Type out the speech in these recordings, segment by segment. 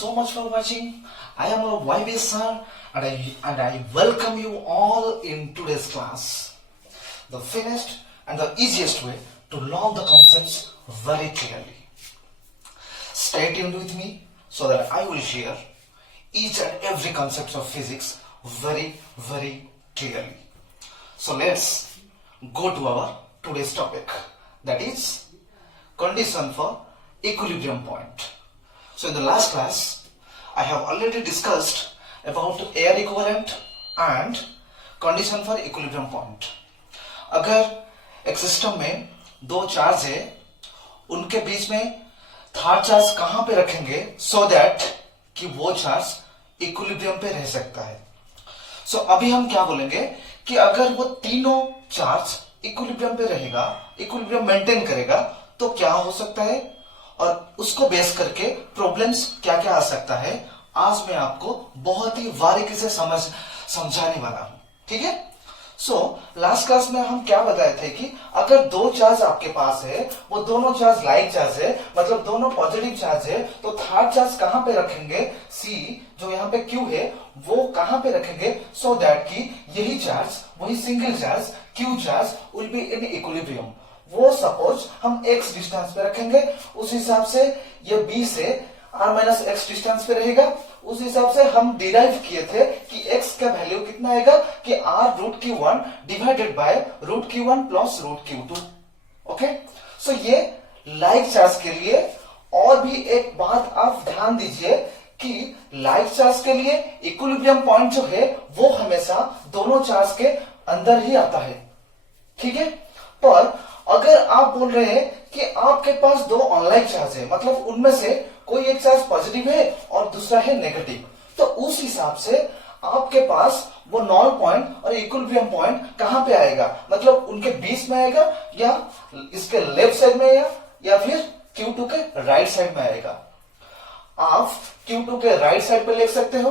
so much for watching. I am a YB sir and I welcome you all in today's class. The finished and the easiest way to learn the concepts very clearly. Stay tuned with me so that I will share each and every concept of physics very clearly. So let's go to our today's topic, that is condition for equilibrium point. So in the last class I have already discussed about air equivalent and condition for equilibrium point. अगर एक system में दो charge है, उनके बीच में third charge कहां पे रखेंगे सो दैट कि वो चार्ज इक्विलिब्रियम पे रह सकता है. सो अभी हम क्या बोलेंगे कि अगर वो तीनों चार्ज इक्विलिब्रियम पे रहेगा, इक्विलिब्रियम मेंटेन करेगा, तो क्या हो सकता है और उसको बेस करके प्रॉब्लम्स क्या क्या आ सकता है, आज मैं आपको बहुत ही बारीकी से समझाने वाला हूं. ठीक है. सो लास्ट क्लास में हम क्या बताए थे कि अगर दो चार्ज आपके पास है, वो दोनों चार्ज लाइक चार्ज है, मतलब दोनों पॉजिटिव चार्ज है, तो थर्ड चार्ज कहां पे रखेंगे, सी जो यहाँ पे क्यू है वो कहां पे रखेंगे सो दैट कि यही चार्ज, वही single charge Q charge will be in equilibrium. वो सपोज हम x डिस्टेंस पे रखेंगे, उस हिसाब से ये b से r माइनस एक्स डिस्टेंस पे रहेगा. उस हिसाब से हम डिराइव किए थे कि x का वैल्यू कितना आएगा कि r root q1 divided by root q1 plus root q2. Okay. So ये लाइक चार्ज के लिए. और भी एक बात आप ध्यान दीजिए कि लाइक चार्ज के लिए इक्विलिब्रियम पॉइंट जो है वो हमेशा दोनों चार्ज के अंदर ही आता है. ठीक है. पर अगर आप बोल रहे हैं कि आपके पास दो अनलाइक चार्ज है, मतलब उनमें से कोई एक चार्ज पॉजिटिव है और दूसरा है नेगेटिव, तो उस हिसाब से आपके पास वो नॉल पॉइंट और इक्विलिब्रियम पॉइंट कहां पे आएगा, मतलब उनके बीच में आएगा या इसके लेफ्ट साइड में या फिर Q2 के राइट साइड में आएगा. आप Q2 के राइट साइड पे ले सकते हो,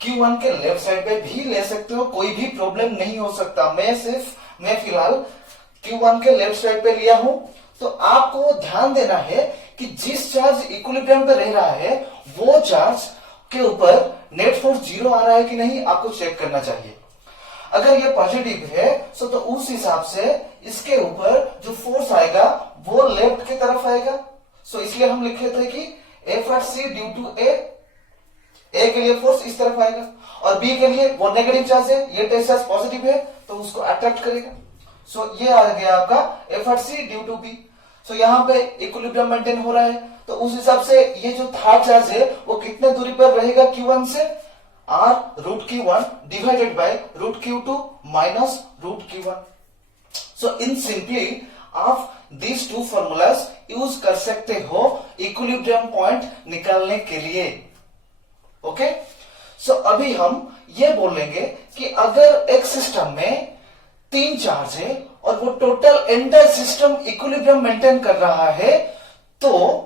Q1 के लेफ्ट साइड पे भी ले सकते हो, कोई भी प्रॉब्लम नहीं हो सकता. मैं फिलहाल Q1 के लेफ्ट साइड पे लिया हूं. तो आपको ध्यान देना है कि जिस चार्ज इक्विलिब्रियम पे रह रहा है वो चार्ज के ऊपर नेट फोर्स जीरो आ रहा है कि नहीं, आपको चेक करना चाहिए. अगर ये पॉजिटिव है तो उस हिसाब से इसके ऊपर जो फोर्स आएगा वो लेफ्ट की तरफ आएगा. सो इसलिए हम लिखे थे कि F at C due to A के लिए फोर्स इस तरफ आएगा और बी के लिए वो नेगेटिव चार्ज है, ये टेस्ट चार्ज पॉजिटिव है तो उसको अट्रैक्ट करेगा. सो ये आ गया आपका F at C due to B. So यहाँ पे इक्विलिब्रियम मेंटेन हो रहा है, तो उस हिसाब से ये जो थर्ड चार्ज है वो कितने दूरी पर रहेगा Q1 से, R root Q1 divided by root Q2 minus root Q1. So in simply आप दिस टू फॉर्मूलाज यूज कर सकते हो इक्विलिब्रियम पॉइंट निकालने के लिए. ओके. सो अभी हम ये बोलेंगे कि अगर एक सिस्टम में तीन चार्ज है और वो total entire system equilibrium maintain कर रहा है, तो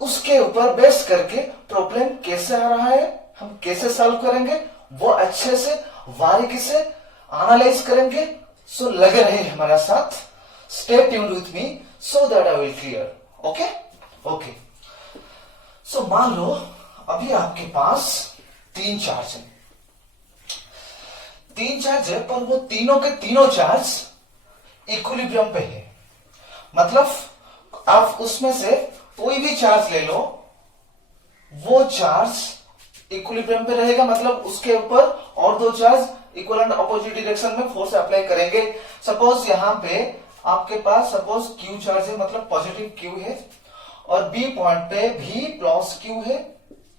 उसके ऊपर बेस करके प्रॉब्लम कैसे आ रहा है, हम कैसे सॉल्व करेंगे, वो अच्छे से बारीकी से एनालाइज करेंगे. सो लगे रहे हमारे साथ. Stay tuned with me so that I will clear. Okay. Okay. So मान लो अभी आपके पास तीन चार्ज है, तीन चार्ज है, पर वो तीनों के तीनों चार्ज इक्विलिब्रियम पे है. मतलब आप उसमें से कोई भी चार्ज ले लो, वो चार्ज इक्विलिब्रियम पे रहेगा, मतलब उसके ऊपर और दो charge equal and opposite direction में फोर्स अप्लाई करेंगे. सपोज यहां पे आपके पास सपोज Q चार्ज है, मतलब पॉजिटिव Q है, और B पॉइंट पे भी प्लस Q है,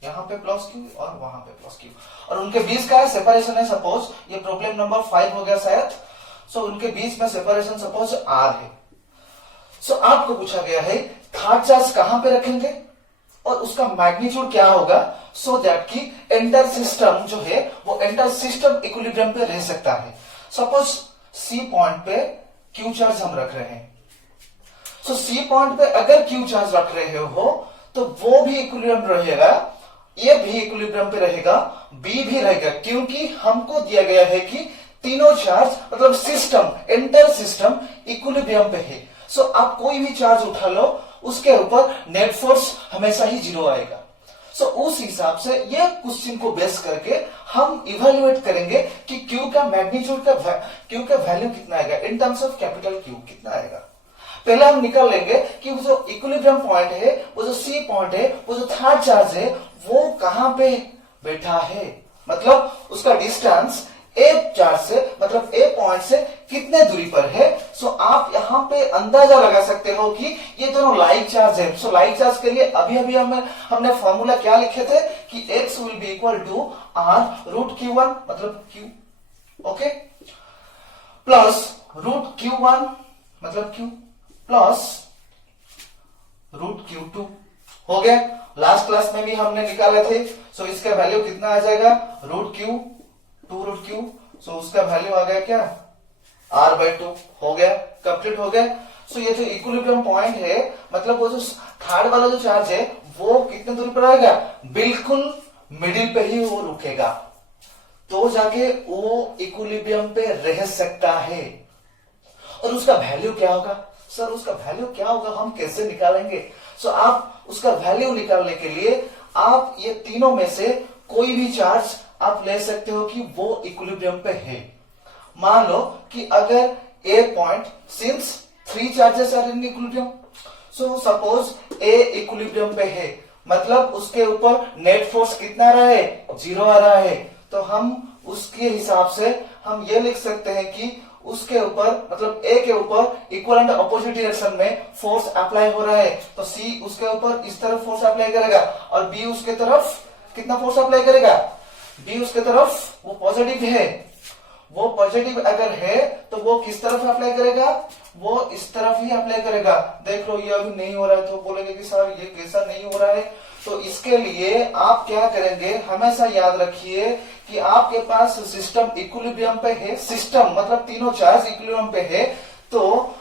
यहाँ पे प्लस Q और वहां पे प्लस Q, और उनके बीच का सेपरेशन है, सपोज ये प्रॉब्लम नंबर 5 हो गया शायद. सो उनके बीच में सेपरेशन सपोज R है. सो आपको पूछा गया है थर्ड चार्ज कहां पे रखेंगे और उसका मैग्नीट्यूड क्या होगा सो दैट कि एंटायर सिस्टम जो है वो एंटायर सिस्टम इक्विलिब्रियम पे रह सकता है. सपोज C पॉइंट पे Q चार्ज हम रख रहे हैं. सो C पॉइंट पे अगर Q चार्ज रख रहे हो तो वो भी इक्विलिब्रियम रहेगा, ये भी इक्विलिब्रियम पे रहेगा, बी भी रहेगा, क्योंकि हमको दिया गया है कि तीनों चार्ज मतलब सिस्टम एंटायर सिस्टम इक्विलिब्रियम पे है. सो आप कोई भी चार्ज उठा लो उसके ऊपर नेट फोर्स हमेशा ही जीरो आएगा. सो उस हिसाब से ये क्वेश्चन को बेस करके हम इवेल्युएट करेंगे कि क्यू का मैग्नीट्यूड का क्यू का वैल्यू कितना आएगा in terms of capital Q कितना आएगा। पहले हम निकाल लेंगे कि वो जो इक्विलिब्रियम पॉइंट है, वो जो सी पॉइंट है, वो जो थर्ड चार्ज है वो कहां पे बैठा है, मतलब उसका डिस्टेंस ए चार्ज से मतलब ए पॉइंट से कितने दूरी पर है। सो आप यहां पे अंदाजा लगा सकते हो कि ये दोनों लाइक चार्ज है। सो लाइक चार्ज के लिए अभी अभी हमने फॉर्मूला क्या लिखे थे कि x will be equal to r root q1 मतलब q, okay, plus root q1 मतलब q प्लस रूट q2 हो गया। लास्ट क्लास में भी हमने निकाले थे। सो इसका वैल्यू कितना आ जाएगा रूट q 2 रूट क्यू। सो उसका वैल्यू आ गया क्या r/2 हो गया, कंप्लीट हो गया। सो ये जो इक्विलिब्रियम पॉइंट है मतलब वो जो थर्ड वाला जो चार्ज है वो कितने दूरी पर आएगा, बिल्कुल मिडिल पे ही वो रुकेगा, तो जाके वो इक्विलिब्रियम पे रह सकता है। और उसका वैल्यू क्या होगा सर, उसका वैल्यू क्या होगा हम कैसे निकालेंगे। सो आप उसका वैल्यू निकालने के लिए आप ये तीनों में से कोई भी चार्ज आप ले सकते हो कि वो इक्विलिब्रियम पे है। मान लो कि अगर a point since 3 charges are in equilibrium, so suppose A equilibrium पे है मतलब उसके ऊपर नेट फोर्स कितना आ रहा है, 0 आ रहा है। तो हम उसके हिसाब से हम ये लिख सकते हैं कि उसके ऊपर मतलब ए के ऊपर इक्वल एंड अपोजिट डायरेक्शन में फोर्स अप्लाई हो रहा है, तो सी उसके ऊपर इस तरफ फोर्स अप्लाई करेगा और बी उसके तरफ कितना फोर्स अप्लाई करेगा, बी उसके तरफ वो पॉजिटिव है। वो पॉजिटिव अगर है तो वो किस तरफ अप्लाई करेगा, वो इस तरफ ही अप्लाई करेगा। देख लो ये अभी नहीं हो रहा है तो बोलेंगे कि सर ये कैसा नहीं हो रहा है। तो इसके लिए आप क्या करेंगे, हमेशा याद रखिए कि आपके पास सिस्टम इक्विलिब्रियम पे है, सिस्टम मतलब तीनों चार्ज इक्विलिब्रियम पे है, तो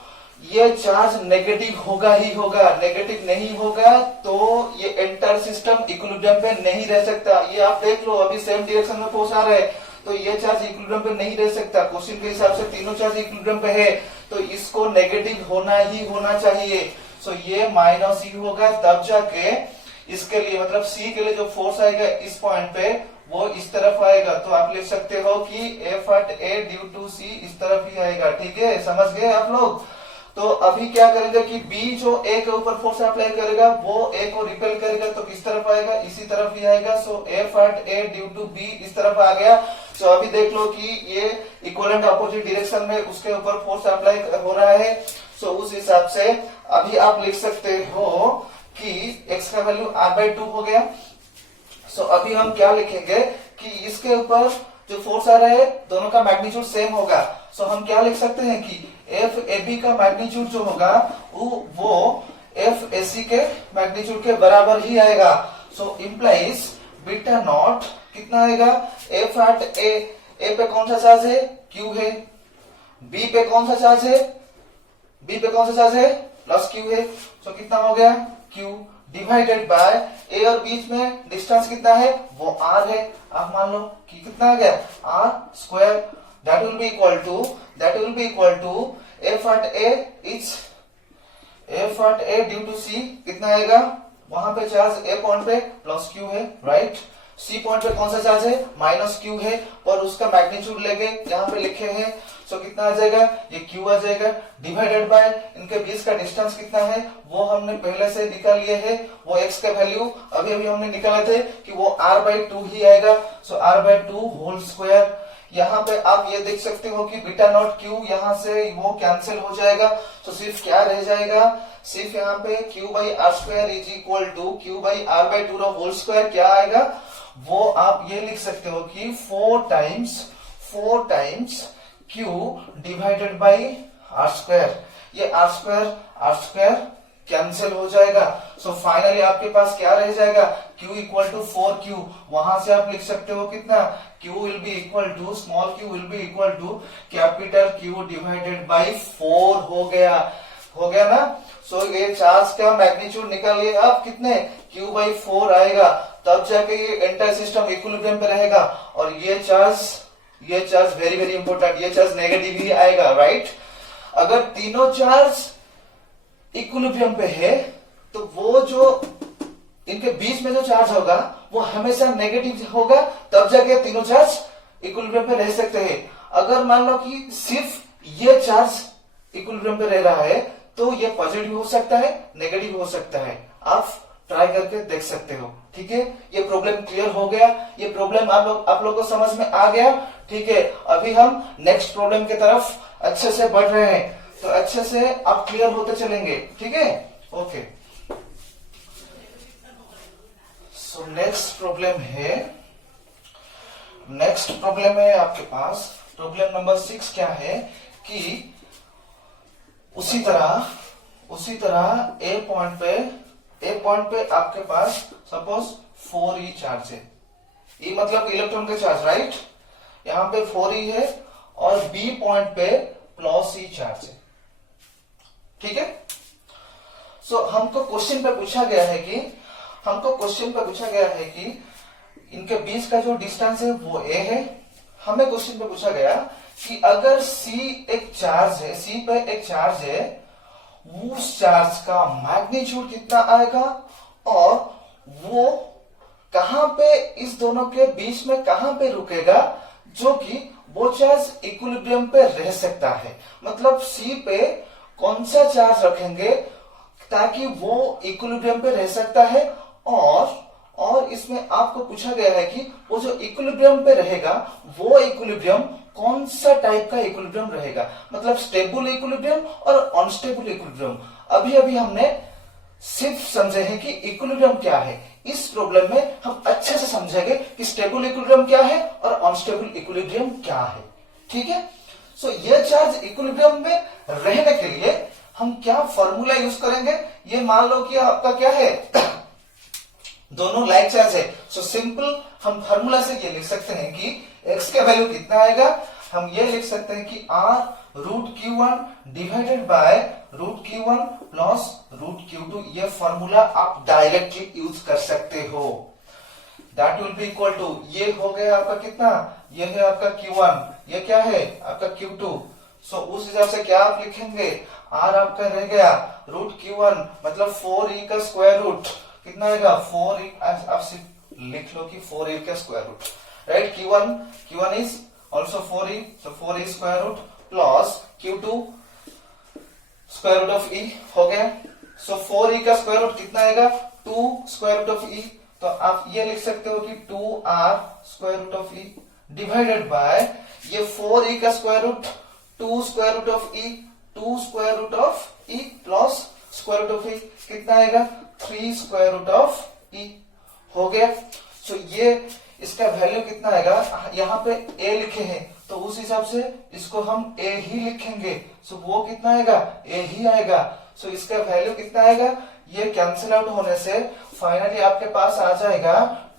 ये चार्ज नेगेटिव होगा ही होगा। नेगेटिव नहीं होगा तो ये एंटायर सिस्टम इक्विलिब्रियम पे नहीं रह सकता। ये आप देख लो अभी सेम डायरेक्शन में फोर्स आ रहा है तो ये चार्ज इक्विलिब्रियम पे नहीं रह सकता। क्वेश्चन के हिसाब से तीनों चार्ज इक्विलिब्रियम पे है तो इसको नेगेटिव होना ही होना चाहिए। सो ये माइनस ही होगा, तब जाके इसके लिए मतलब सी के लिए जो फोर्स आएगा इस पॉइंट पे वो इस तरफ आएगा। तो आप लिख सकते हो कि F at A due to C इस तरफ ही आएगा। ठीक है, समझ गए आप लोग। तो अभी क्या करेंगे कि बी जो ए के ऊपर फोर्स अप्लाई करेगा वो ए को रिपेल करेगा तो किस तरफ आएगा, इसी तरफ ही आएगा। So F at A due to B इस तरफ आ गया। सो अभी देख लो कि ये इक्वल एंड अपोजिट डायरेक्शन में उसके ऊपर फोर्स अप्लाई हो रहा है। सो उस हिसाब से अभी आप लिख सकते हो कि x का वैल्यू r/2 हो गया। सो अभी हम क्या लिखेंगे कि इसके ऊपर जो फोर्स आ रहा है दोनों का मैग्नीट्यूड सेम होगा। सो हम क्या लिख सकते हैं कि एफ ए बी का मैग्नीट्यूड जो होगा वो एफ ए सी के मैग्नीट्यूड के बराबर ही आएगा। सो इम्प्लाइज बीटा नॉट कितना आएगा, एफ एट ए पे कौन सा चार्ज है, क्यू है, बी पे कौन सा चार्ज है, बी पे कौन सा चार्ज है, प्लस क्यू है। सो कितना हो गया, क्यू डिवाइडेड बाय ए और बीच में डिस्टेंस कितना है, वो आर है। आप मान लो कि कितना आ गया, R square. That will be equal to F at A is F at A due to C कितना आएगा, वहां पे चार्ज ए पॉइंट पे प्लस क्यू है, राइट। सी पॉइंट पे कौन सा चार्ज है, माइनस क्यू है, और उसका मैग्नीट्यूड लेके यहाँ पे लिखे हैं। सो कितना आ जाएगा, ये क्यू आ जाएगा डिवाइडेड बाय इनके बीच का डिस्टेंस कितना है वो हमने पहले से निकाल लिए है। वो एक्स का वैल्यू अभी अभी हमने निकाले थे कि वो r/2 ही आएगा। सो r/2 होल स्क्वायर। यहाँ पे आप ये देख सकते हो कि बीटा नॉट क्यू यहाँ से वो कैंसिल हो जाएगा। तो सिर्फ क्या रह जाएगा, सिर्फ यहाँ पे q/r² is equal to q/r/2 whole square क्या आएगा, वो आप ये लिख सकते हो कि 4 times q divided by r²। ये r² कैंसिल हो जाएगा। सो फाइनली आपके पास क्या रह जाएगा, q इक्वल टू 4q। वहां से आप लिख सकते हो कितना, q will be equal to small q will be equal to capital Q divided by 4 हो गया ना। सो ये चार्ज का मैग्नीट्यूड निकालिए आप, कितने q/4 आएगा, तब जाके ये एंटायर सिस्टम इक्विलिब्रियम पे रहेगा। और ये चार्ज वेरी वेरी इंपॉर्टेंट, ये चार्ज नेगेटिव ही आएगा, राइट। अगर तीनों चार्ज इक्विलिब्रियम पे है तो वो जो इनके बीच में जो चार्ज होगा वो हमेशा नेगेटिव होगा, तब जाके तीनों चार्ज इक्विलिब्रियम पे रह सकते हैं। अगर मान लो कि सिर्फ ये चार्ज इक्विलिब्रियम पे रह रहा है तो ये पॉजिटिव हो सकता है, नेगेटिव हो सकता है। आप ट्राई करके देख सकते हो। ठीक है, ये प्रॉब्लम क्लियर हो गया, ये प्रॉब्लम आप लोग को समझ में आ गया। ठीक है, अभी हम नेक्स्ट प्रॉब्लम की तरफ अच्छे से बढ़ रहे हैं, तो अच्छे से आप क्लियर होते चलेंगे। ठीक है, ओके। सो नेक्स्ट प्रॉब्लम है आपके पास, प्रॉब्लम नंबर 6 क्या है कि उसी तरह ए पॉइंट पे आपके पास सपोज 4e चार्ज है। ई मतलब इलेक्ट्रॉन का चार्ज, राइट। यहां पे 4e है और बी पॉइंट पे +e चार्ज है। ठीक है, सो हमको क्वेश्चन पे पूछा गया है कि इनके बीच का जो डिस्टेंस है वो a है। हमें क्वेश्चन पे पूछा गया कि अगर C पे एक चार्ज है, उस चार्ज का मैग्नीट्यूड कितना आएगा और वो कहां पे, इस दोनों के बीच में कहां पे रुकेगा, जो कि वो चार्ज इक्विलिब्रियम पे रह सकता है। मतलब C पे कौन सा चार्ज रखेंगे ताकि वो इक्विलिब्रियम पे रह सकता है, और इसमें आपको पूछा गया है कि वो जो इक्विलिब्रियम पे रहेगा वो इक्विलिब्रियम कौन सा टाइप का इक्विलिब्रियम रहेगा, मतलब स्टेबल इक्विलिब्रियम और अनस्टेबल इक्विलिब्रियम। अभी हमने सिर्फ समझे हैं कि इक्विलिब्रियम क्या है। इस प्रॉब्लम में हम अच्छे से समझेंगे कि स्टेबल इक्विलिब्रियम क्या है और अनस्टेबल इक्विलिब्रियम क्या है। ठीक है, सो ये चार्ज इक्विलिब्रियम में रहने के लिए हम क्या फॉर्मूला यूज करेंगे। ये मान लो कि आपका क्या है, दोनों लाइक चार्ज है। सो सिंपल हम फॉर्मूला से ये लिख सकते हैं कि x का वैल्यू कितना आएगा। हम ये लिख सकते हैं कि r√q1 divided by √q1 plus √q2। ये फॉर्मूला आप डायरेक्टली यूज कर सकते हो। That will be equal to, ये हो गया आपका कितना, ये है आपका q1, ये क्या है आपका q2। सो उस हिसाब से क्या आप लिखेंगे, r आपका रह गया √q1 मतलब 4e का स्क्वायर रूट कितना आएगा 4e, आप सिर्फ लिख लो कि 4e का square root, right. q1 is also 4e, so 4e square root plus q2 square root of e हो गया। सो 4e का स्क्वायर रूट कितना आएगा 2 स्क्वायर रूट ऑफ e, तो आप ये लिख सकते हो कि 2r square root of e divided by ये 4e का square root 2 square root of e, 2 square root of e plus square root of e कितना आएगा 3 स्क्वायर रूट ऑफ e हो गया। सो ये इसका वैल्यू कितना आएगा, यहाँ पे a लिखे हैं तो उस हिसाब से इसको हम a ही लिखेंगे। सो वो कितना आएगा a ही आएगा। सो इसका वैल्यू कितना आएगा, ये कैंसिल आउट होने से फाइनली आपके पास आ जाएगा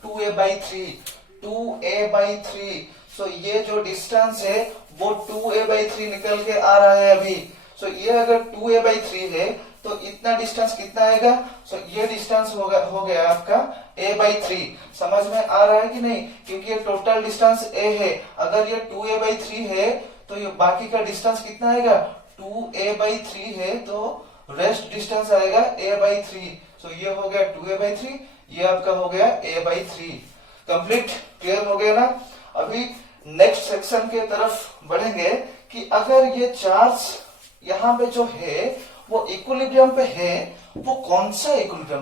2a/3। सो ये जो डिस्टेंस है वो 2a/3 निकल के आ रहा है अभी। सो ये अगर 2a/3 है तो इतना डिस्टेंस कितना आएगा, सो ये डिस्टेंस हो गया आपका a/3। समझ में आ रहा है कि नहीं, क्योंकि ये टोटल डिस्टेंस a है। अगर ये 2a/3 है तो ये बाकी का डिस्टेंस कितना आएगा 2a/3 है, तो रेस्ट डिस्टेंस आएगा a/3। सो ये हो गया 2a/3, ये आपका हो गया a/3। कंप्लीट, क्लियर हो गया ना। अभी नेक्स्ट सेक्शन के तरफ बढ़ेंगे कि अगर ये चार्ज यहाँ पे जो है वो इक्विलिब्रियम पे है, वो कौन सा इक्विलिब्रियम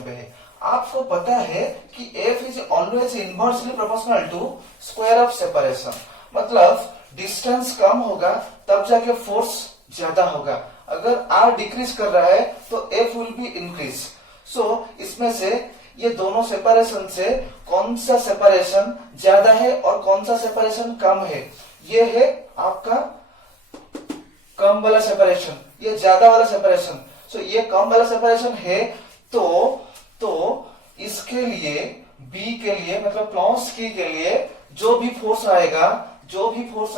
पे है। आपको पता है कि F is always inversely proportional to square of separation, मतलब डिस्टेंस कम होगा तब जाके फोर्स ज्यादा होगा। अगर R डिक्रीज कर रहा है तो F विल बी इंक्रीज। सो इसमें से ये दोनों सेपरेशन से कौन सा सेपरेशन ज्यादा है और कौन सा सेपरेशन कम है, ये है आपका कम वाला सेपरेशन, ये ज्यादा वाला सेपरेशन। सो ये कम वाला सेपरेशन है तो इसके लिए B के लिए मतलब प्लस Q के लिए जो भी फोर्स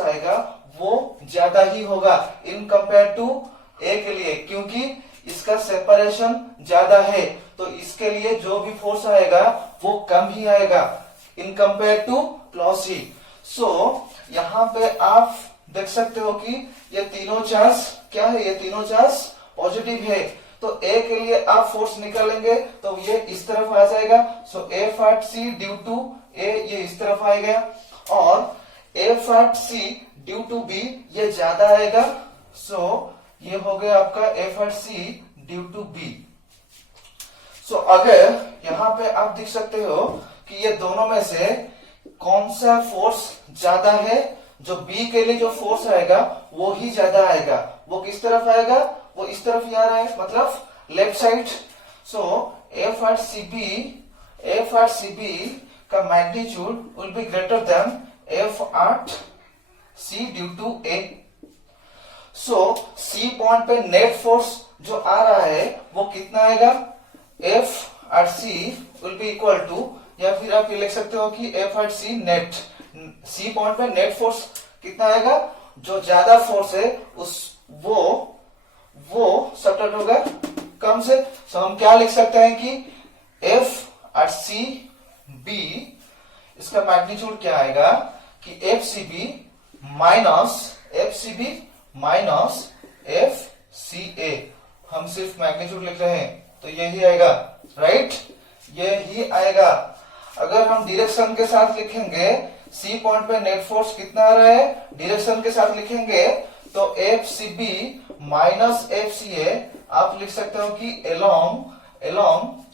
आएगा वो ज्यादा ही होगा इन कंपेयर टू A के लिए, क्योंकि इसका सेपरेशन ज्यादा है तो इसके लिए जो भी फोर्स आएगा वो कम ही आएगा in compare two plus E। सो यहाँ पे आप देख सकते हो कि ये तीनों चार्ज क्या है, ये तीनों चार्ज पॉजिटिव है। तो ए के लिए आप फोर्स निकालेंगे तो ये इस तरफ आ जाएगा। So F at C due to A ये इस तरफ आएगा, और F at C due to B ये ज्यादा आएगा। सो ये हो गया आपका F at C due to B. So अगर यहाँ पे आप देख सकते हो कि ये दोनों में से कौन सा फोर्स ज्यादा है, जो बी के लिए जो फोर्स आएगा वो ही ज्यादा आएगा। वो किस तरफ आएगा, वो इस तरफ ही आ रहा है, मतलब left side. So F at C b का magnitude will be greater than f at C due to a. So c point पे नेट फोर्स जो आ रहा है वो कितना आएगा, f at C will be equal to, या फिर आप ये लिख सकते हो कि F at C net, c point पे नेट फोर्स कितना आएगा, जो ज्यादा फोर्स है उस वो सब्ट्रैक्ट होगा कम से। सो हम क्या लिख सकते हैं कि एफ एट सी बी, इसका मैग्नीट्यूड क्या आएगा कि F C B minus F C A. हम सिर्फ मैग्नीट्यूड लिख रहे हैं तो यही आएगा, राइट, यही आएगा। अगर हम डायरेक्शन के साथ लिखेंगे, सी पॉइंट पे नेट फोर्स कितना आ रहा है, डायरेक्शन के साथ लिखेंगे तो F C B minus F C A आप लिख सकते हो कि एलोंग,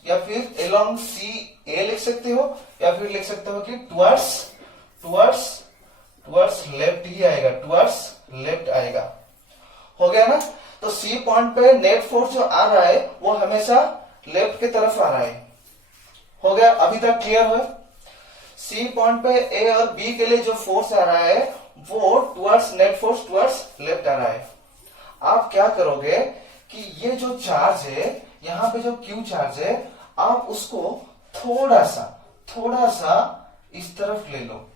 या फिर एलोंग सी ए लिख सकते हो, या फिर लिख सकते हो कि टुवर्ड्स लेफ्ट ही आएगा, टुवर्ड्स लेफ्ट आएगा। हो गया ना। तो सी पॉइंट पे नेट फोर्स जो आ रहा है वो हमेशा लेफ्ट की तरफ आ रहा है। हो गया, अभी तक क्लियर है। सी पॉइंट पे ए और बी के लिए जो फोर्स आ रहा है वो towards net force towards left आ रहा है। आप क्या करोगे कि ये जो चार्ज है, यहां पे जो क्यू चार्ज है, आप उसको थोड़ा सा इस तरफ ले लो।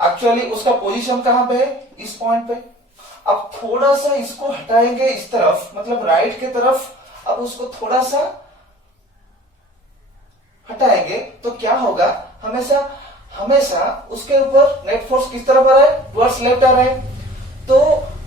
एक्चुअली उसका पोजीशन कहां पे है, इस पॉइंट पे। अब थोड़ा सा इसको हटाएंगे इस तरफ, मतलब राइट के तरफ। अब उसको थोड़ा सा हटाएंगे तो क्या होगा, हमेशा उसके ऊपर नेट फोर्स किस तरफ आ रहा है, टुवर्ड्स लेफ्ट आ रहा है। तो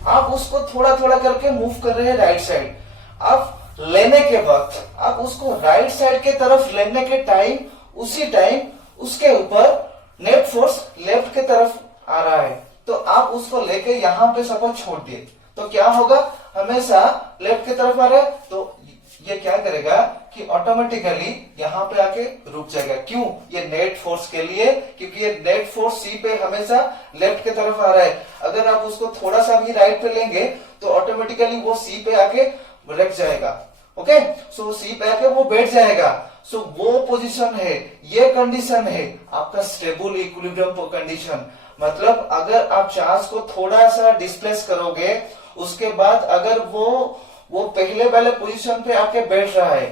आप उसको थोड़ा करके मूव कर रहे हैं राइट साइड। आप लेने के वक्त आप उसको राइट साइड के तरफ लेने के टाइम, उसी टाइम उसके ऊपर नेट फोर्स लेफ्ट के तरफ आ रहा है। तो आप उसको लेके यहां पे सपोज छोड़ दिए तो क्या होगा, हमेशा लेफ्ट की तरफ आ रहा है। तो ये क्या करेगा कि ऑटोमेटिकली यहां पे आके रुक जाएगा। क्यों, ये नेट फोर्स के लिए, क्योंकि ये नेट फोर्स सी पे हमेशा लेफ्ट की तरफ आ रहा है। अगर आप उसको थोड़ा सा भी राइट पे लेंगे तो ऑटोमेटिकली वो सी पे आके रख जाएगा। ओके, सो सी पे आके वो बैठ जाएगा। सो वो पोजीशन है, ये कंडीशन है आपका स्टेबल इक्विलिब्रियम कंडीशन। मतलब अगर आप चार्ज को थोड़ा सा डिस्प्लेस करोगे, उसके बाद अगर वो पहले वाले पोजीशन पे आके बैठ रहा है,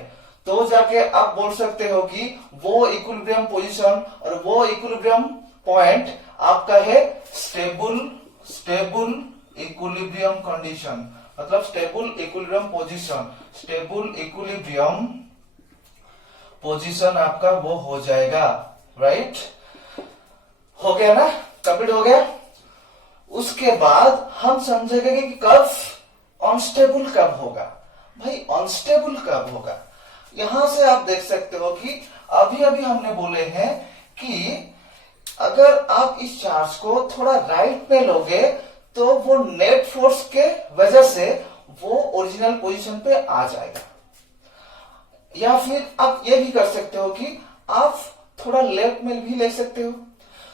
तो जाके आप बोल सकते हो कि वो इक्विलिब्रियम पोजीशन और वो इक्विलिब्रियम पॉइंट आपका है स्टेबल इक्विलिब्रियम कंडीशन, मतलब स्टेबल इक्विलिब्रियम पोजीशन आपका वो हो जाएगा, राइट। हो गया ना, कंप्लीट हो गया। उसके बाद हम समझेंगे कि कब अनस्टेबल कब होगा। भाई अनस्टेबल कब होगा, यहां से आप देख सकते हो कि अभी हमने बोले हैं कि अगर आप इस चार्ज को थोड़ा राइट में लोगे तो वो नेट फोर्स के वजह से वो ओरिजिनल पोजीशन पे आ जाएगा। या फिर आप ये भी कर सकते हो कि आप थोड़ा लेफ्ट में भी ले सकते हो।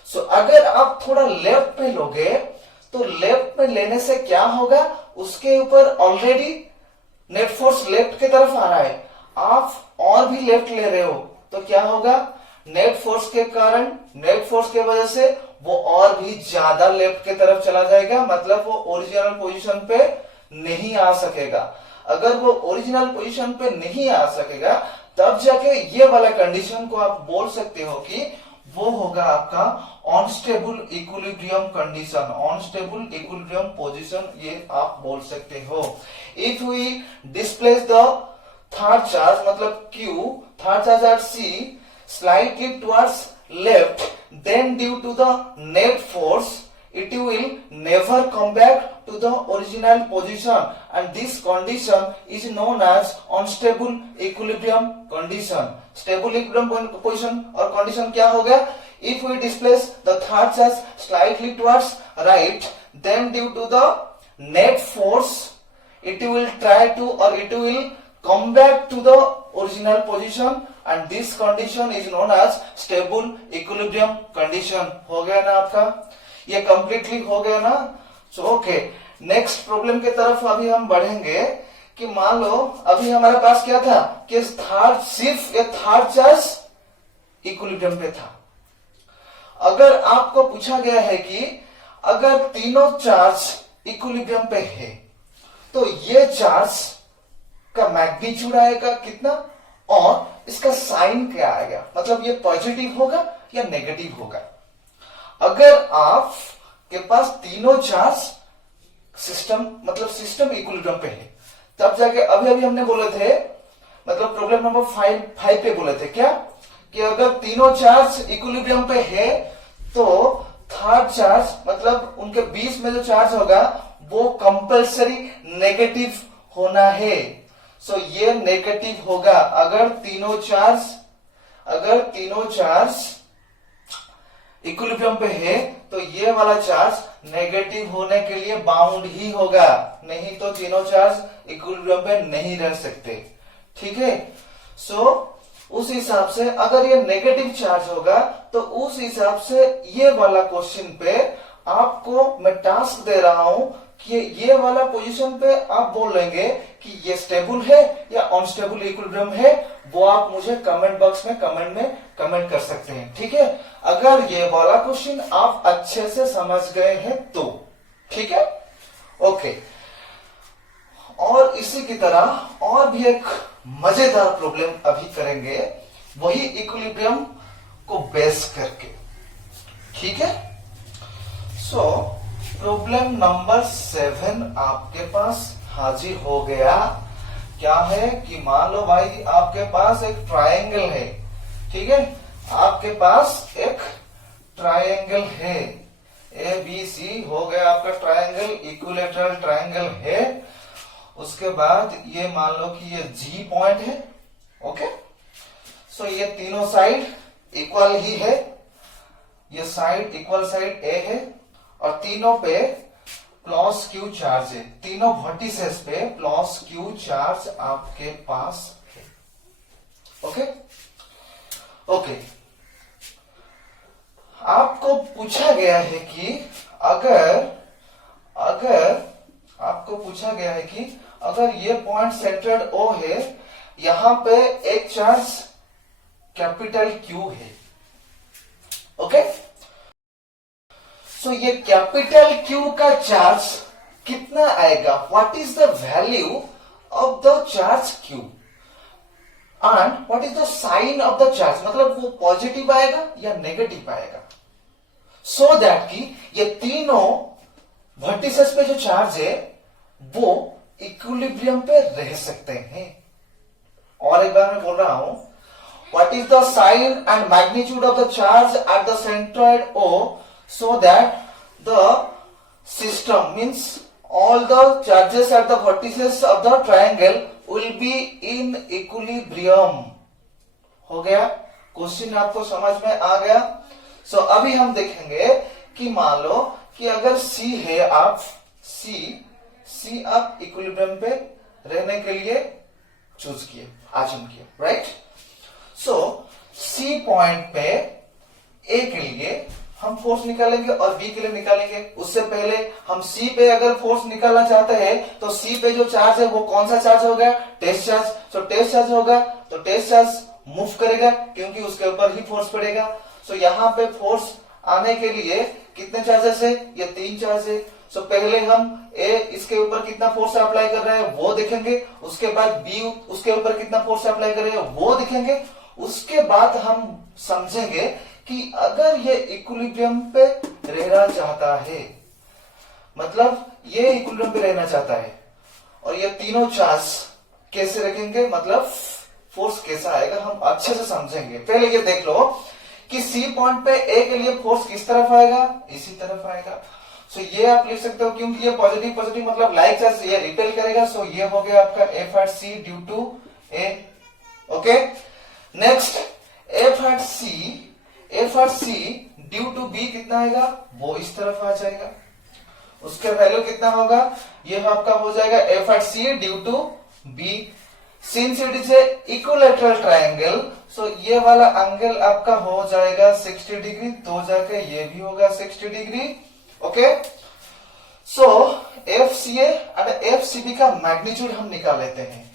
सो अगर आप थोड़ा लेफ्ट में लोगे तो लेफ्ट में लेने से क्या होगा, उसके ऊपर ऑलरेडी नेट फोर्स लेफ्ट की तरफ आ रहा है, आप और भी लेफ्ट ले रहे हो तो क्या होगा, नेट फोर्स के कारण, नेट फोर्स के वजह से वो और भी ज्यादा लेफ्ट की तरफ चला जाएगा। मतलब वो ओरिजिनल पोजीशन पे नहीं आ सकेगा। अगर वो ओरिजिनल पोजीशन पे नहीं आ सकेगा तब जाके ये वाला कंडीशन को आप बोल सकते हो कि वो होगा आपका unstable equilibrium condition, unstable equilibrium position, ये आप बोल सकते हो। If we displace the third charge, मतलब Q, third charge at C slightly towards left, then due to the net force it will never come back to the original position, and this condition is known as unstable equilibrium condition. Stable equilibrium position और condition क्या हो गया? If we displace the third charge slightly towards right, then due to the net force, it will try to or it will come back to the original position, and this condition is known as stable equilibrium condition. हो गया ना आपका? ये completely हो गया ना? So okay, next problem की तरफ अभी हम बढ़ेंगे कि मान लो अभी हमारे पास क्या था कि सिर्फ ये थर्ड चार्ज इक्विलिब्रियम पे था। अगर आपको पूछा गया है कि अगर तीनों चार्ज इक्विलिब्रियम पे है तो ये चार्ज का मैग्नीट्यूड आएगा कितना और इसका साइन क्या आएगा, मतलब ये पॉजिटिव होगा या नेगेटिव होगा। अगर आप के पास तीनों चार्ज सिस्टम मतलब सिस्टम इक्विलिब्रियम पे है तब जाके अभी अभी हमने बोले थे, मतलब प्रॉब्लम नंबर 5 पे बोले थे क्या कि अगर तीनों चार्ज इक्विलिब्रियम पे है तो थर्ड चार्ज मतलब उनके बीच में जो चार्ज होगा वो कंपल्सरी नेगेटिव होना है। सो ये नेगेटिव होगा। अगर तीनों चार्ज इक्विलिब्रियम पे है तो ये वाला चार्ज नेगेटिव होने के लिए बाउंड ही होगा, नहीं तो तीनों चार्ज इक्विलिब्रियम पे नहीं रह सकते। ठीक है, सो उस हिसाब से अगर ये नेगेटिव चार्ज होगा तो उस हिसाब से ये वाला क्वेश्चन पे आपको मैं टास्क दे रहा हूं कि ये वाला पोजीशन पे आप बोल लेंगे कि ये स्टेबल है या अनस्टेबल इक्विलिब्रियम है, वो आप मुझे कमेंट बॉक्स में कमेंट कर सकते हैं। ठीक है, अगर ये वाला क्वेश्चन आप अच्छे से समझ गए हैं तो ठीक है, ओके। और इसी की तरह और भी एक मजेदार प्रॉब्लम अभी करेंगे, वही इक्विलिब्रियम को बेस करके। ठीक है, सो प्रॉब्लम नंबर 7 आपके पास हाजिर हो गया। क्या है कि मान लो भाई आपके पास एक ट्रायंगल है। ठीक है, आपके पास एक ट्रायंगल है, ABC हो गया आपका ट्रायंगल, इक्विलैटरल ट्रायंगल है। उसके बाद ये मान लो कि ये G पॉइंट है। ओके, सो ये तीनों साइड इक्वल ही है, ये साइड इक्वल साइड A है और तीनों पे प्लस Q चार्ज है, तीनों वर्टिसेस पे प्लस Q चार्ज आपके पास है। ओके ओके, आपको पूछा गया है कि अगर आपको पूछा गया है कि अगर ये पॉइंट सेंटर्ड O है, यहां पे एक चार्ज कैपिटल Q है। ओके, सो ये कैपिटल Q का चार्ज कितना आएगा, what is the value of the charge Q and what is the sign of the charge, मतलब वो पॉजिटिव आएगा या नेगेटिव आएगा, सो दैट कि ये तीनों वर्टिसेस पे जो चार्ज है वो इक्विलिब्रियम पे रह सकते हैं। और एक बार मैं बोल रहा हूं, what is the sign and magnitude of the charge at the centroid O so that the system means all the charges at the vertices of the triangle will be in equilibrium। हो गया question, आपको समझ में आ गया। सो अभी हम देखेंगे कि मान लो कि अगर C है, आप C आप इक्विलिब्रियम पे रहने के लिए चूज किए, आजम किए, राइट। सो C पॉइंट पे A के लिए हम फोर्स निकालेंगे और B के लिए निकालेंगे। उससे पहले हम C पे अगर फोर्स निकालना चाहते हैं तो C पे जो चार्ज है वो कौन सा चार्ज होगा, टेस्ट चार्ज। सो टेस्ट चार्ज होगा तो टेस्ट चार्ज मूव करेगा क्योंकि उसके ऊपर ही फोर्स पड़ेगा। सो यहाँ पे फोर्स आने के लिए कितने चार्जेस है, ये 3 चार्ज है। सो पहले हम A इसके ऊपर कितना फोर्स अप्लाई कर रहे हैं वो देखेंगे, उसके बाद B उसके ऊपर कितना फोर्स अप्लाई कर रहे हैं वो देखेंगे। उसके बाद हम समझेंगे कि अगर ये इक्विलिब्रियम पे रहना चाहता है, मतलब ये इक्विलिब्रियम पे रहना चाहता है और ये तीनों चार्ज कैसे रखेंगे, मतलब फोर्स कैसा आएगा, हम अच्छे से समझेंगे। पहले ये देख लो कि C पॉइंट पे A के लिए फोर्स किस तरफ आएगा, इसी तरफ आएगा। सो ये आप लिख सकते हो क्योंकि ये पॉजिटिव पॉजिटिव मतलब लाइक चार्ज ये रिपेल करेगा, सो ये हो गया आपका F at C due to a. Okay, next f at C due to b कितना आएगा, वो इस तरफ आ जाएगा, उसका वैल्यू कितना होगा, ये आपका हो जाएगा F at C due to B. Since it is a equilateral triangle, so ये वाला एंगल आपका हो जाएगा 60 डिग्री, तो जाके ये भी होगा 60 degree. Okay, so f c and f C b का मैग्नीट्यूड हम निकाल लेते हैं।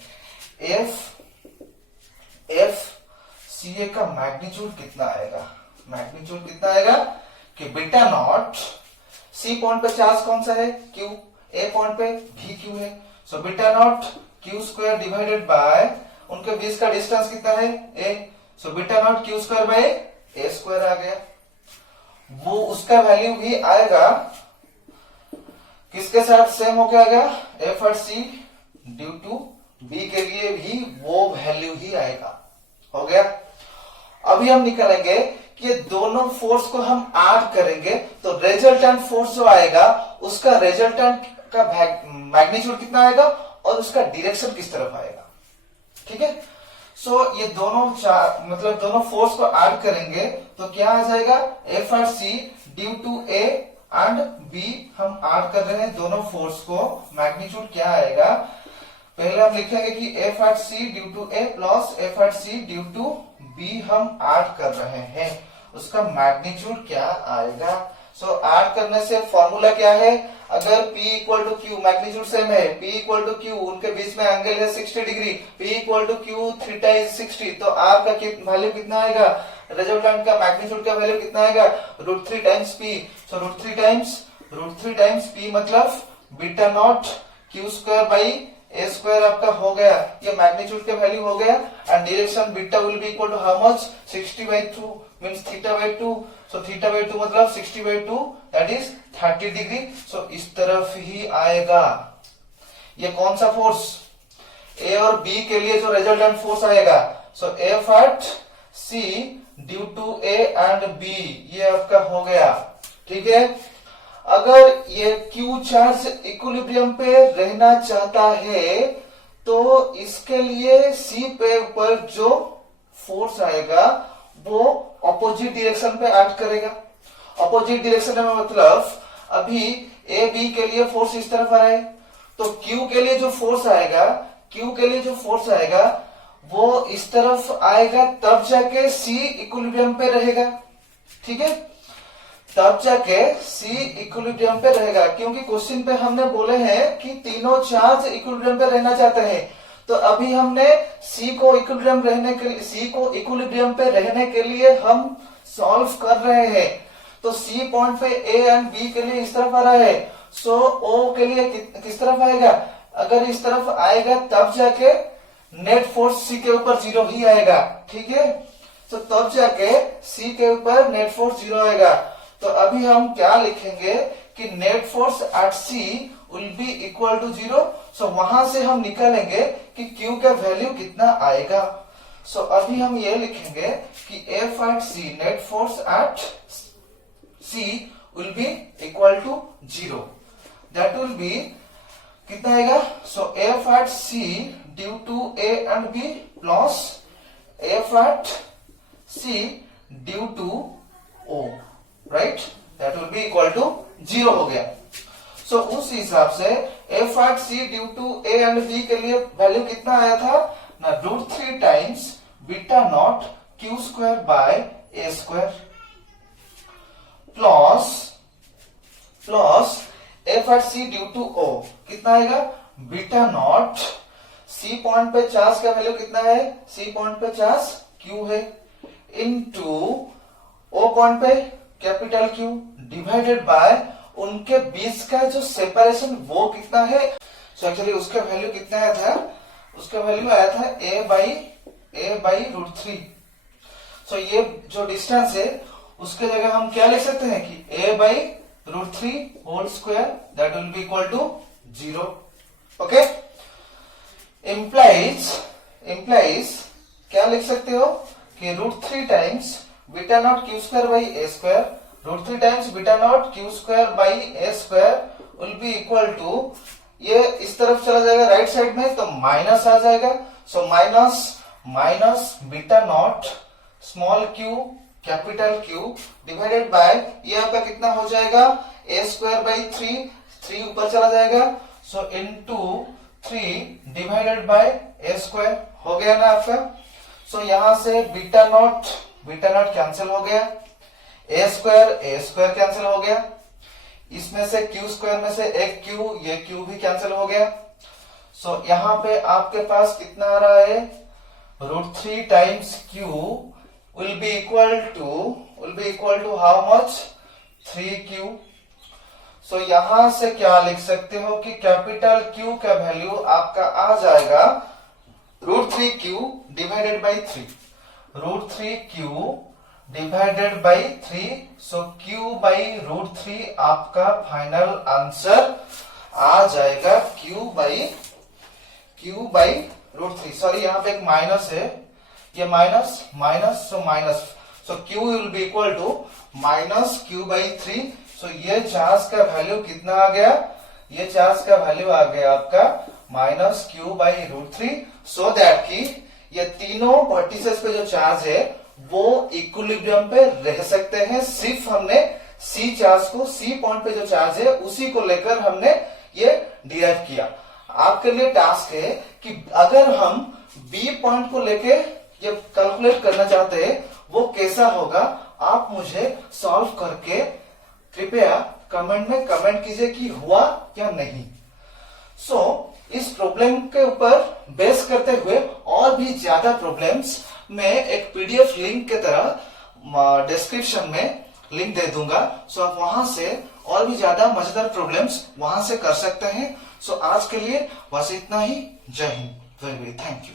एफ सी ए का मैग्नीट्यूड कितना आएगा, मैग्नीट्यूड कितना आएगा कि बीटा नॉट, सी पॉइंट पे चार्ज कौन सा है क्यू, ए पॉइंट पे भी क्यू है, so beta not Q square divided by उनके बीच का डिस्टेंस कितना है A, so beta not Q square by A square आ गया। वो उसका वैल्यू भी आएगा किसके साथ सेम होके आएगा, f at C due to b के लिए भी वो वैल्यू ही आएगा। हो गया, अभी हम निकालेंगे कि दोनों फोर्स को हम ऐड करेंगे तो रिजल्टेंट फोर्स जो आएगा उसका रिजल्टेंट का मैग्नीट्यूड कितना आएगा और उसका डायरेक्शन किस तरफ आएगा। ठीक है, सो ये दोनों मतलब दोनों फोर्स को ऐड करेंगे तो क्या आ जाएगा, f r c due to A and b हम ऐड कर रहे हैं दोनों फोर्स को, मैग्नीट्यूड क्या आएगा, पहले हम लिखेंगे कि F at C due to a plus F at C due to b हम ऐड कर रहे हैं, उसका मैग्नीट्यूड क्या आएगा। सो ऐड करने से फॉर्मूला क्या है, अगर P equal to q magnitude same है, P इक्वल टू क्यू उनके बीच में एंगल है 60 degree, P equal to q theta is 60, तो R का वैल्यू कितना आएगा, रिजल्टेंट का मैग्नीट्यूड का वैल्यू कितना आएगा, √3 times P, so √3 times P मतलब beta not Q square by A square आपका हो गया, ये मैग्नीट्यूड का वैल्यू हो गया, and direction beta will be equal to how much, 60/2 means θ/2, so θ/2 मतलब 60/2 दैट इज 30 डिग्री, सो इस तरफ ही आएगा। ये कौन सा फोर्स, ए और बी के लिए जो रिजल्टेंट फोर्स आएगा, so F at C due to A and B, ये आपका हो गया। ठीक है, अगर ये Q चार्ज इक्विलिब्रियम पे रहना चाहता है तो इसके लिए C पे ऊपर जो फोर्स आएगा वो ऑपोजिट डायरेक्शन पे एक्ट करेगा। ऑपोजिट डायरेक्शन में मतलब अभी ए बी के लिए फोर्स इस तरफ आ रहा है, तो Q के लिए जो फोर्स आएगा वो इस तरफ आएगा, तब जाके C इक्विलिब्रियम पे रहेगा। ठीक है, तब जाके C इक्विलिब्रियम पे रहेगा, क्योंकि क्वेश्चन पे हमने बोले हैं कि तीनों चार्ज इक्विलिब्रियम पे रहना चाहते हैं, तो अभी हमने C को इक्विलिब्रियम पे रहने के लिए हम सॉल्व कर रहे हैं, तो C पॉइंट पे A एंड B के लिए इस तरफ आ रहा है, सो O के लिए किस तरफ आएगा, अगर इस तरफ आएगा तब जाके नेट फोर्स C के ऊपर 0 ही आएगा। ठीक है, तो तब जाके C के ऊपर नेट फोर्स 0 आएगा, तो अभी हम क्या लिखेंगे कि net force at C will be equal to 0, सो वहां से हम निकालेंगे कि Q का वैल्यू कितना आएगा। सो अभी हम ये लिखेंगे कि F at C, net force at C will be equal to 0, that will be कितना आएगा, so F at C due to A and B plus F at C due to O, right, that will be equal to 0 हो गया। So उस हिसाब से F at C due to A and B के लिए value कितना आया था ना, √3 times beta not Q square by A square plus F at C due to o कितना आएगा, बीटा नॉट सी पॉइंट पे चार्ज का वैल्यू कितना है, सी पॉइंट पे चार्ज क्यू है, इनटू ओ पॉइंट पे कैपिटल क्यू डिवाइडेड बाय उनके बीच का जो सेपरेशन वो कितना है। सो एक्चुअली उसका वैल्यू कितना आया था, उसका वैल्यू आया था a बाई √3। सो ये जो डिस्टेंस है उसके जगह हम क्या लिख सकते हैं कि a by √3 whole square that will be equal to 0। Okay, implies क्या लिख सकते हो कि √3 times beta not Q square by A square √3 times beta not Q square by A square will be equal to, ये इस तरफ चला जाएगा राइट साइड में तो माइनस आ जाएगा, so minus beta not small Q capital q divided by, ये आपका कितना हो जाएगा ए स्क्वायर बाई 3 ऊपर चला जाएगा, सो into 3 divided by A square हो गया ना आपका। सो यहां से बीटा नॉट कैंसिल हो गया, ए स्क्वायर कैंसिल हो गया, इसमें से क्यू स्क्वायर में से एक क्यू, ये क्यू भी कैंसिल हो गया। सो यहां पे आपके पास कितना आ रहा है, √3 times Q will be equal to how much, 3q। सो यहां से क्या लिख सकते हो कि कैपिटल Q का वैल्यू आपका आ जाएगा √3q divided by 3, √3q divided by 3, so q by √3 आपका फाइनल आंसर आ जाएगा q बाई √3। सॉरी यहाँ पे एक माइनस है, ये minus so q will be equal to -q by 3। सो ये चार्ज का वैल्यू कितना आ गया, ये चार्ज का वैल्यू आ गया आपका -q बाई √3, सो दैट कि ये तीनों वर्टिसेस पे जो चार्ज है वो इक्विलिब्रियम पे रह सकते हैं। सिर्फ हमने C चार्ज को, C पॉइंट पे जो चार्ज है उसी को लेकर हमने ये डिराइव किया। आपके लिए टास्क है कि अगर हम B पॉइंट को लेके ये कैलकुलेट करना चाहते हैं वो कैसा होगा, आप मुझे सॉल्व करके कृपया कमेंट में कमेंट कीजिए कि हुआ या नहीं। सो इस प्रॉब्लम के ऊपर बेस करते हुए और भी ज्यादा प्रॉब्लम्स मैं एक पीडीएफ लिंक के तरह डिस्क्रिप्शन में लिंक दे दूंगा, सो आप वहां से और भी ज्यादा मजेदार प्रॉब्लम्स वहां से कर सकते हैं। सो आज के लिए बस इतना ही। जय Hind, very very thank you.